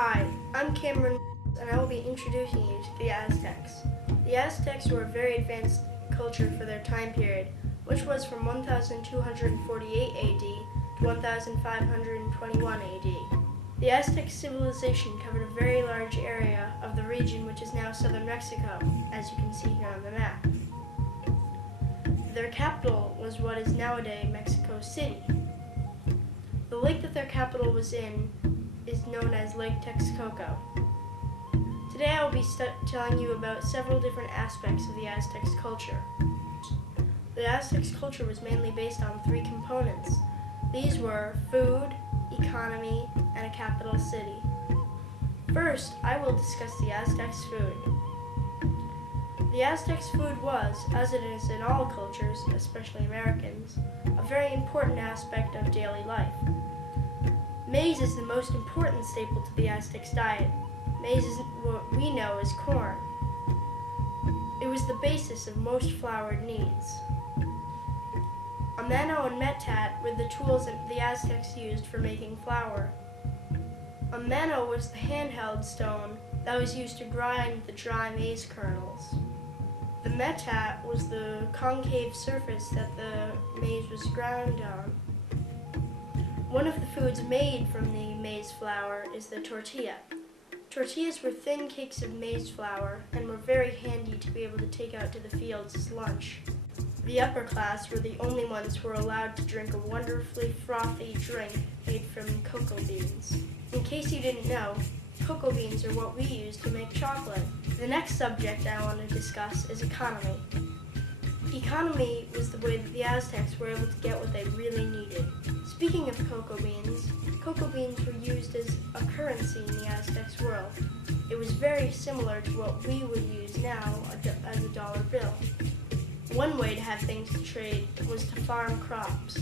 Hi, I'm Cameron, and I will be introducing you to the Aztecs. The Aztecs were a very advanced culture for their time period, which was from 1248 AD to 1521 AD. The Aztec civilization covered a very large area of the region which is now southern Mexico, as you can see here on the map. Their capital was what is nowadays Mexico City. The lake that their capital was in is known as Lake Texcoco. Today I will be telling you about several different aspects of the Aztecs culture. The Aztecs culture was mainly based on three components. These were food, economy, and a capital city. First, I will discuss the Aztecs' food. The Aztecs' food was, as it is in all cultures, especially Americans, a very important aspect of daily life. Maize is the most important staple to the Aztecs' diet. Maize is what we know as corn. It was the basis of most flour needs. A mano and metat were the tools that the Aztecs used for making flour. A mano was the handheld stone that was used to grind the dry maize kernels. The metat was the concave surface that the maize was ground on. One of the foods made from the maize flour is the tortilla. Tortillas were thin cakes of maize flour and were very handy to be able to take out to the fields as lunch. The upper class were the only ones who were allowed to drink a wonderfully frothy drink made from cocoa beans. In case you didn't know, cocoa beans are what we use to make chocolate. The next subject I want to discuss is economy. Economy was the way that the Aztecs were able to get what they really needed. Speaking of cocoa beans were used as a currency in the Aztecs world. It was very similar to what we would use now as a dollar bill. One way to have things to trade was to farm crops.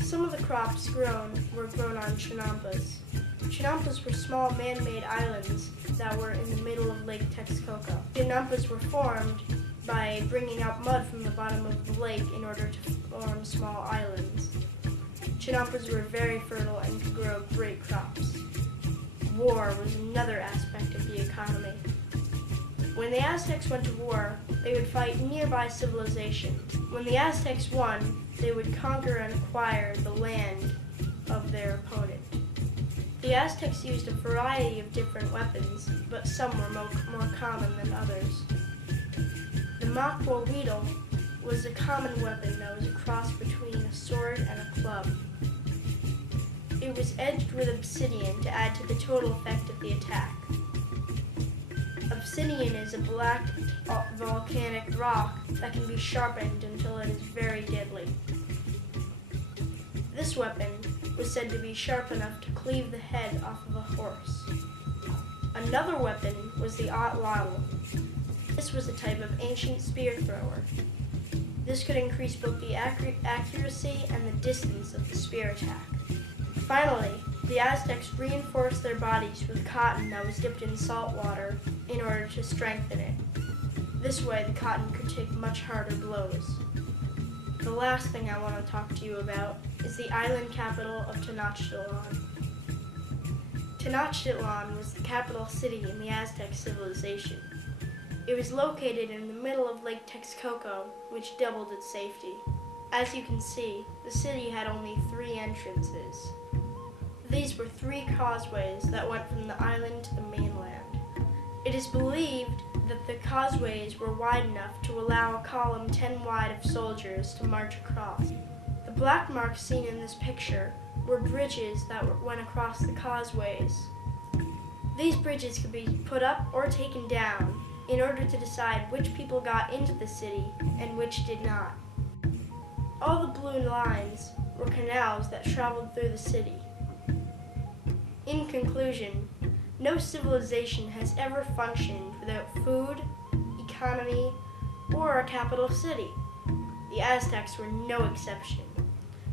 Some of the crops were grown on chinampas. Chinampas were small man-made islands that were in the middle of Lake Texcoco. Chinampas were formed by bringing out mud from the bottom of the lake in order to form small islands. Chinampas were very fertile and could grow great crops. War was another aspect of the economy. When the Aztecs went to war, they would fight nearby civilizations. When the Aztecs won, they would conquer and acquire the land of their opponent. The Aztecs used a variety of different weapons, but some were more common than others. The macuahuitl was a common weapon that was a cross between a sword and a club. It was edged with obsidian to add to the total effect of the attack. Obsidian is a black volcanic rock that can be sharpened until it is very deadly. This weapon was said to be sharp enough to cleave the head off of a horse. Another weapon was the atlatl. This was a type of ancient spear thrower. This could increase both the accuracy and the distance of the spear attack. Finally, the Aztecs reinforced their bodies with cotton that was dipped in salt water in order to strengthen it. This way, the cotton could take much harder blows. The last thing I want to talk to you about is the island capital of Tenochtitlan. Tenochtitlan was the capital city in the Aztec civilization. It was located in the middle of Lake Texcoco, which doubled its safety. As you can see, the city had only 3 entrances. These were 3 causeways that went from the island to the mainland. It is believed that the causeways were wide enough to allow a column 10 wide of soldiers to march across. The black marks seen in this picture were bridges that went across the causeways. These bridges could be put up or taken down in order to decide which people got into the city and which did not. All the blue lines were canals that traveled through the city. In conclusion, no civilization has ever functioned without food, economy, or a capital city. The Aztecs were no exception.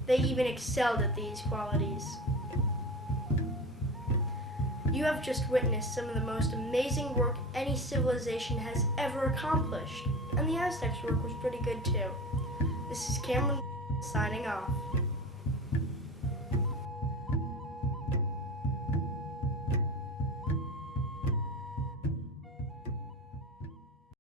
They even excelled at these qualities. You have just witnessed some of the most amazing work any civilization has ever accomplished, and the Aztecs' work was pretty good too. This is Cameron signing off.